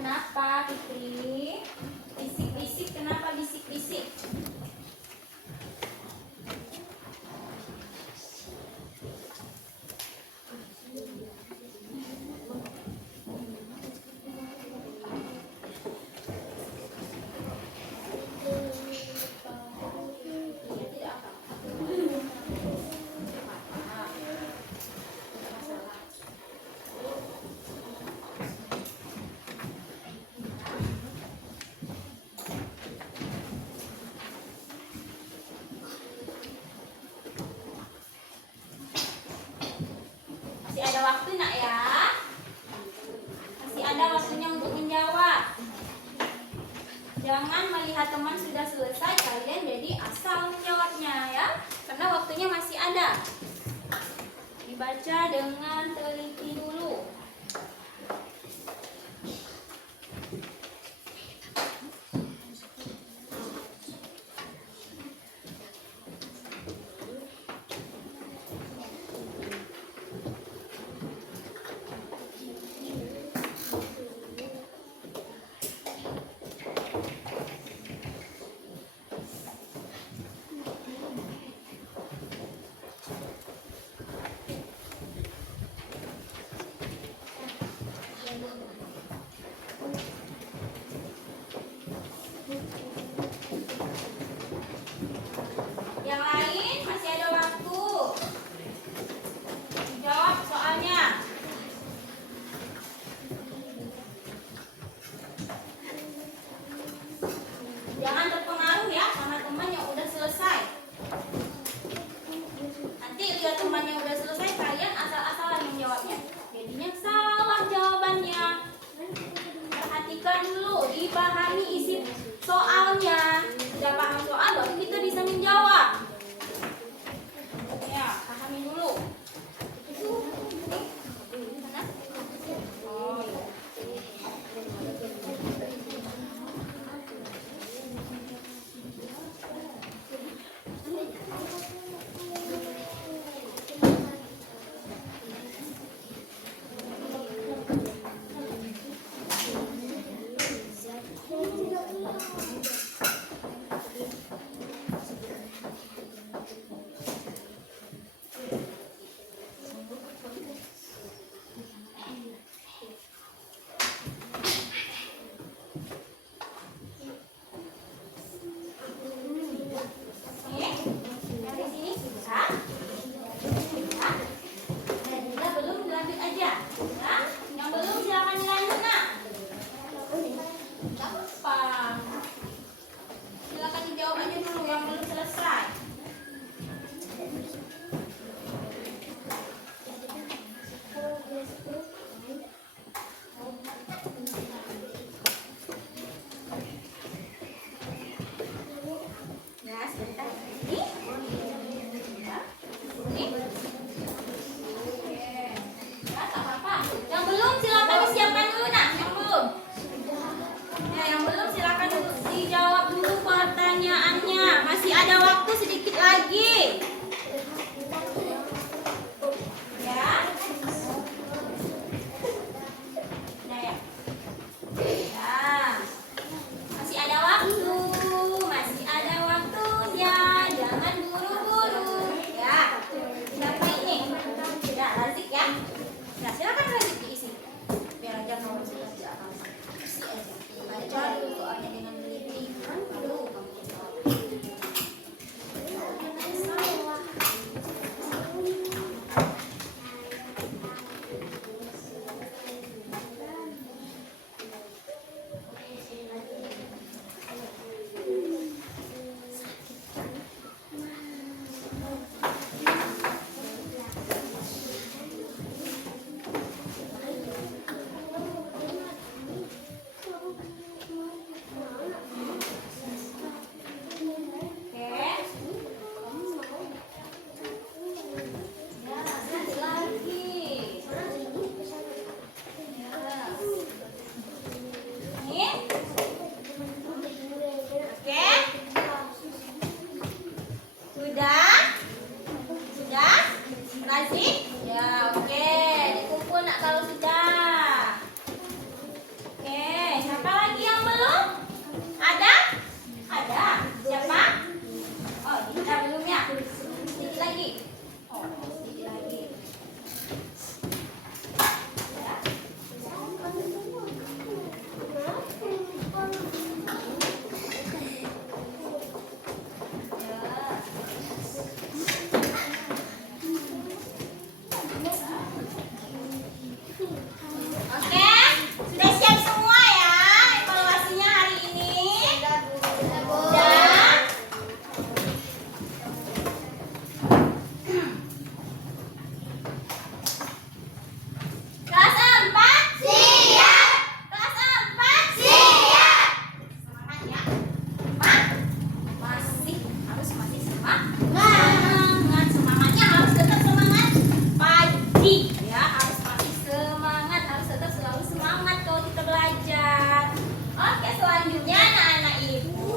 Kenapa Fitri? Bisik-bisik, kenapa bisik-bisik? Masih ada waktu nak ya? Masih ada waktunya untuk menjawab. Jangan melihat teman sudah selesai kalian jadi asal menjawabnya ya. Karena waktunya masih ada. Dibaca dengan teliti dulu. Yang lain masih ada waktu. Jawab soalnya. Jangan terpengaruh ya sama teman yang udah selesai. Nanti lihat teman yang udah selesai, kalian asal-asalan menjawabnya. Jadinya salah jawabannya. Perhatikan dulu, dipahami isi soalnya. Sudah paham soal, baru kita bisa menjawab. Ya, pahami dulu. Mana? Oh, iya. Gampang. Silakan dijawab aja dulu yang belum selesai. Ya, sebentar. Ini. Ini. Oke. Ya, tak apa-apa. Yang belum silakan disiapkan dulu nak. Yang belum. Ya, yang belum silakan dijawab dulu pertanyaannya. Masih ada waktu sedikit lagi. Ya. Nah, ya. Ya. Masih ada waktu. Masih ada waktunya. Jangan buru-buru. Ya. Siapa ini? Ya, Razik ya. Nah, silakan Razik diisi. Biar aja mau sudah tidak akan isi aja. Baca dulu soalnya dengan teliti. Aduh, kamu jawab. Oke. Ya, satu lagi. Ya. Ini. Oke. Sudah? Sudah? Razik? Ya, oke. Dikumpul nak kalau sudah. Oke, siapa lagi yang belum? Ada? Ada. Siapa? Oh, kita belum ya. Sedikit lagi. Oh, sedikit lagi. Ya. Oke, sudah siap semua ya evaluasinya hari ini? Sudah? Kelas 4? Siap! Kelas 4? Siap! Semangat ya. Masih semangat. Semangatnya harus tetap semangat pagi ya, harus masih semangat, harus tetap selalu semangat kalau kita belajar. Oke, selanjutnya anak-anak ibu.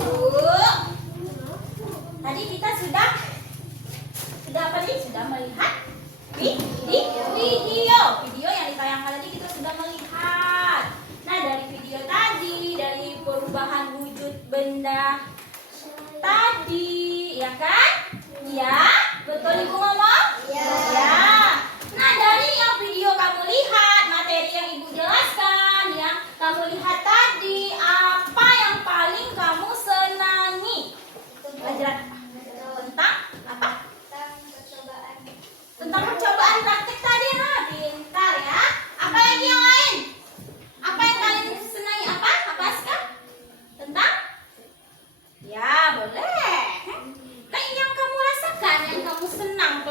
Tadi kita sudah apa nih? Sudah melihat video yang ditayangkan tadi kita sudah melihat. Nah, dari video tadi, dari perubahan wujud benda tadi, ya kan? Ya, betul ibu ngomong? Ya. Nah, dari yang video kamu lihat, materi yang ibu jelaskan, yang kamu lihat tadi, apa yang paling kamu senangi? Pelajaran tentang apa? Tentang percobaan praktek tadi, nah, pintar ya. Apa lagi yang lain? Apa yang kalian senangi? Apa Aska? Tentang? Ya, boleh. Nah, yang kamu rasakan, yang kamu senang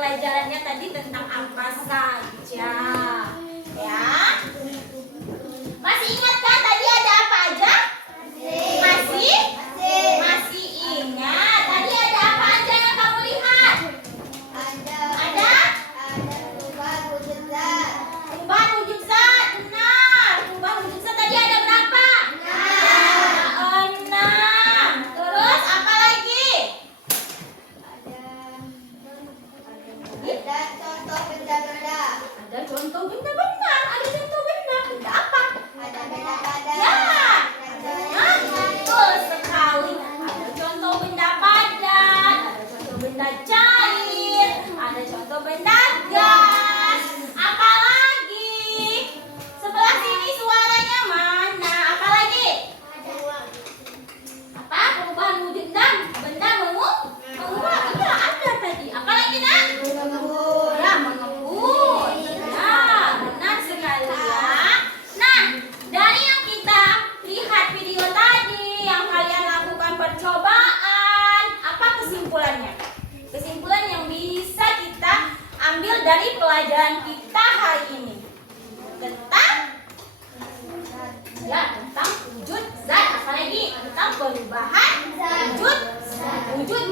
tentang perubahan wujud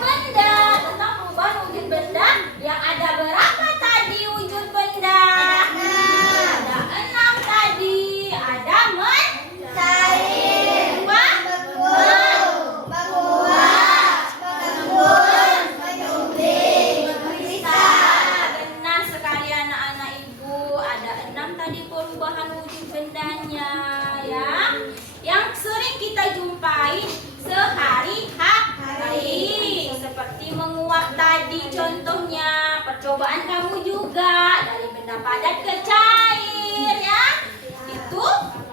benda. Tentang perubahan wujud benda yang ada berapa tadi wujud benda? Ada 6 tadi. Ada mencair, benar sekali anak-anak ibu. Ada 6 tadi perubahan wujud bendanya ya. Yang sering kita jumpai sehari-hari. Seperti menguap tadi contohnya. Percobaan kamu juga dari benda padat ke cair ya. Itu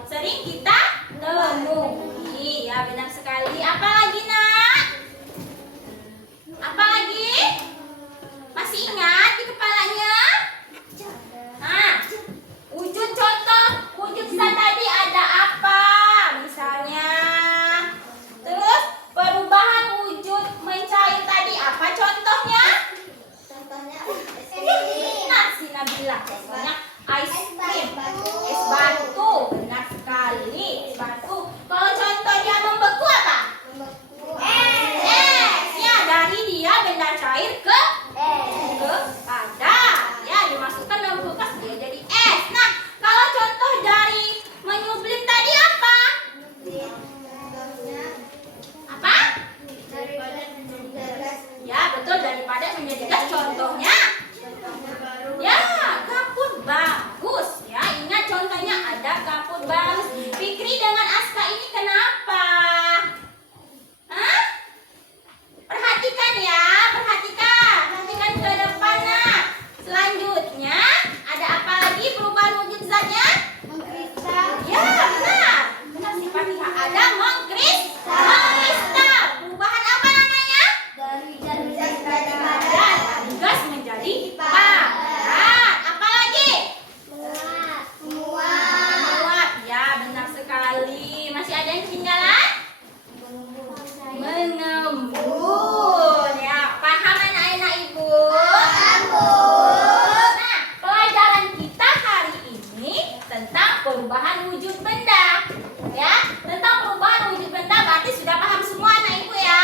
sering kita temui ya, benar sekali. Apa lagi nak? Apa lagi? Masih ingat di kepalanya? Nah, wujud contoh wujud zat tadi ada apa? Misalnya. Terus perubahan wujud mencair tadi apa contohnya? Benar si Nabila. Contohnya ice cream, es batu. Benar sekali, es batu. Kalau contoh dia membeku apa? Es. Ya, dari dia benda cair ke padat. Ya, dimasukkan dalam kulkas dia jadi es. Nah, kalau contoh dari menyublim tadi apa? Apa? Ya, betul, dari padat menjadi gas. Contohnya ya, kapur bagus. Ya, ingat contohnya ada kapur bagus. Fikri dengan Aska ini kenapa? Hah? Perhatikan ya, perhatikan ke depan nah. Selanjutnya ada apa lagi perubahan wujud zatnya? Ya, benar si Fatihah. Ada mengkristal. Perubahan apa namanya? Dari gas menjadi padat. Apa lagi? Menguap. Ya, benar sekali. Masih ada yang ketinggalan? Mengembun. Ya, paham anak-anak ibu? Nah, pelajaran kita hari ini tentang perubahan wujud benda. Ya, tentang perubahan wujud benda berarti sudah paham semua anak ibu ya?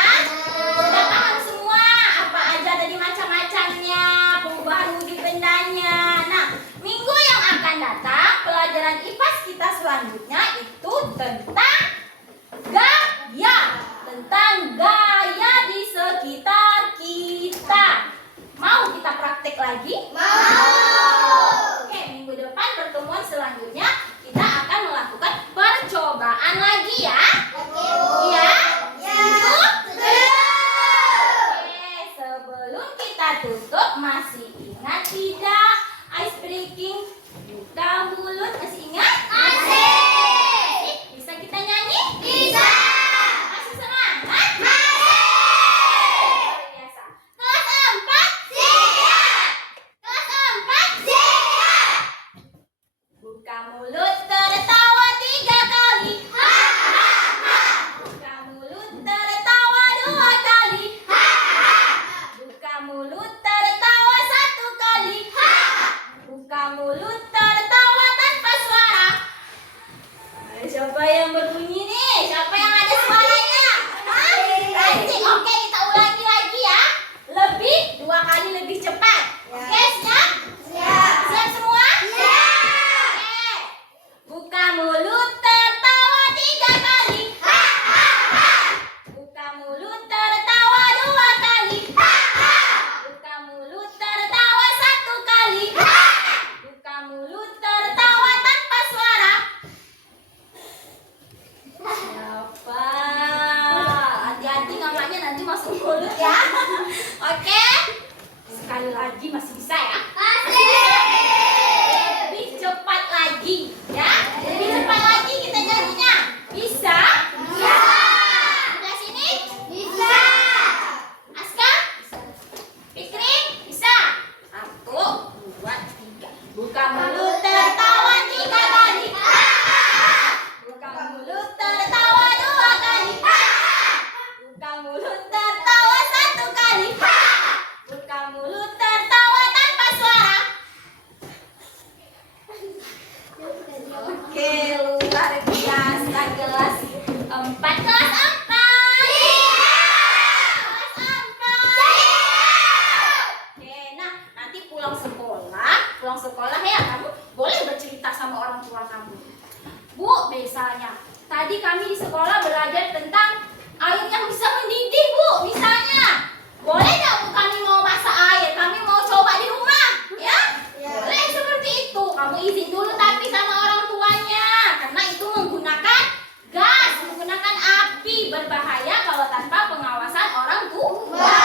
Sudah paham semua apa aja dari macam-macamnya perubahan wujud bendanya. Nah, minggu yang akan datang pelajaran IPAS kita selanjutnya itu tentang gaya di sekitar kita. Mau kita praktek lagi? Oke, minggu depan pertemuan selanjutnya kita akan melakukan percobaan lagi ya. Iya? Setuju? Oke, sebelum kita tutup masih ingat tidak ice breaking buka mulut? Masih ingat? Bisa kita nyanyi? Bisa. Masih semangat? Luar biasa. Kelas 4 siap. Kelas 4 siap. Buka mulut tertawa 3 kali. Buka mulut tertawa 2 kali. Buka mulut tertawa 1 kali. Buka mulut tertawa tanpa suara. Siapa yang berbunyi nih? Siapa yang ada suaranya? Ranting. Oke, kita ulangi lagi ya. 2 kali lebih cepat. Oke, siap? Siap semua? Oke. Buka mulut tertawa 3 kali. Buka mulut tertawa 2 kali. Buka mulut tertawa 1 kali. Buka mulut tertawa tanpa suara. Siapa? Hati-hati namanya nanti masuk mulut ya. Oke? Sekali lagi masih bisa ya? Lebih cepat lagi ya. Lebih cepat lagi kita nyanyinya. Bisa? Sebelah sini? Bisa. Aska? Fikri? Bisa? 1, 2, 3. Buka mulut tertawa 3 kali. Buka mulut tertawa 2 kali. Buka mulut tertawa 1 kali. Buka mulut tertawa tanpa suara. 4 kelas 4. Kelas 4. Oke, nah nanti pulang sekolah ya kamu boleh bercerita sama orang tua kamu. Bu, misalnya tadi kami di sekolah belajar tentang air yang bisa mendidih, Bu. Misalnya, boleh nggak Bu kami mau masak air? Kami mau coba di rumah, ya? Boleh seperti itu. Kamu izin dulu tapi sama orang tuanya, karena itu menggunakan gas, menggunakan api, berbahaya kalau tanpa pengawasan orang tua.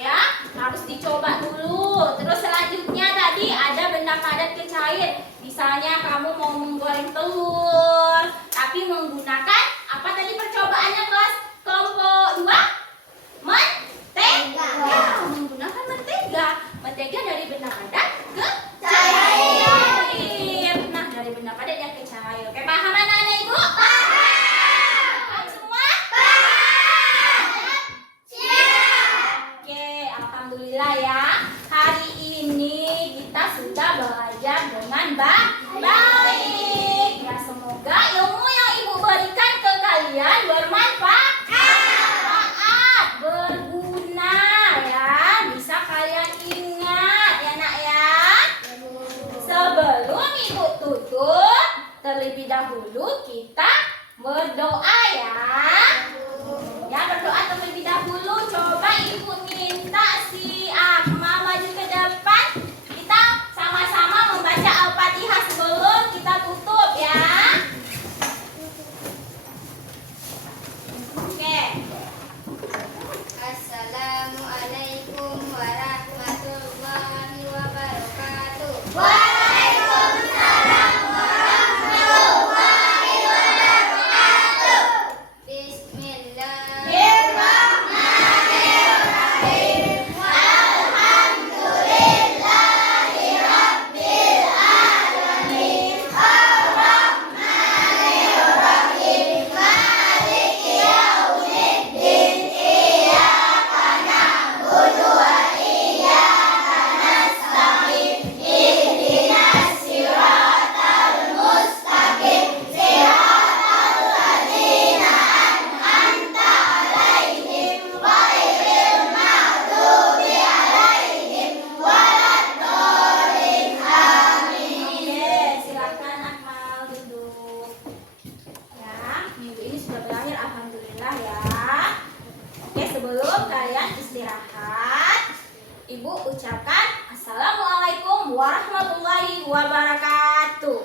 Ya, harus dicoba dulu. Terus selanjutnya tadi ada benda padat ke cair. Misalnya kamu mau menggoreng telur, tapi menggunakan apa tadi percobaannya kelas kelompok 2? Mentega. Ya, menggunakan mentega. Mentega dari benda padat ke cair. Nah, dari benda padat yang ke cair. Oke, paham anak-anak Ibu? Paham semua? Oke, alhamdulillah ya. Hari ini kita sudah belajar dengan baik. Ya, semoga ilmu yang Ibu berikan ke kalian bermanfaat, berguna ya. Bisa kalian ingat ya nak ya. Sebelum Ibu tutup, terlebih dahulu kita berdoa ya. Ya, berdoa terlebih dahulu. Coba Ibu minta si Akmal maju ke depan. Kita sama-sama membaca Al-Fatihah sebelum kita tutup ya. Oke. Assalamualaikum warahmatullahi wabarakatuh. Waalaikumsalam warahmatullahi wabarakatuh. Bismillahirrahmanirrahim. Alhamdulillahirabbil alamin. Arrahmanirrahim. Maliki yaumiddin. Iyyaka na'budu wa iyyaka nasta'in. Ihdinas siratal mustaqim. Siratal ladzina an'amta 'alaihim ghairil maghdubi 'alaihim waladdallin. Amin. Oke, silakan Akmal duduk. Ya, minggu ini sudah berakhir alhamdulillah ya. Oke, sebelum kalian istirahat, Ibu ucapkan Assalamualaikum warahmatullahi wabarakatuh.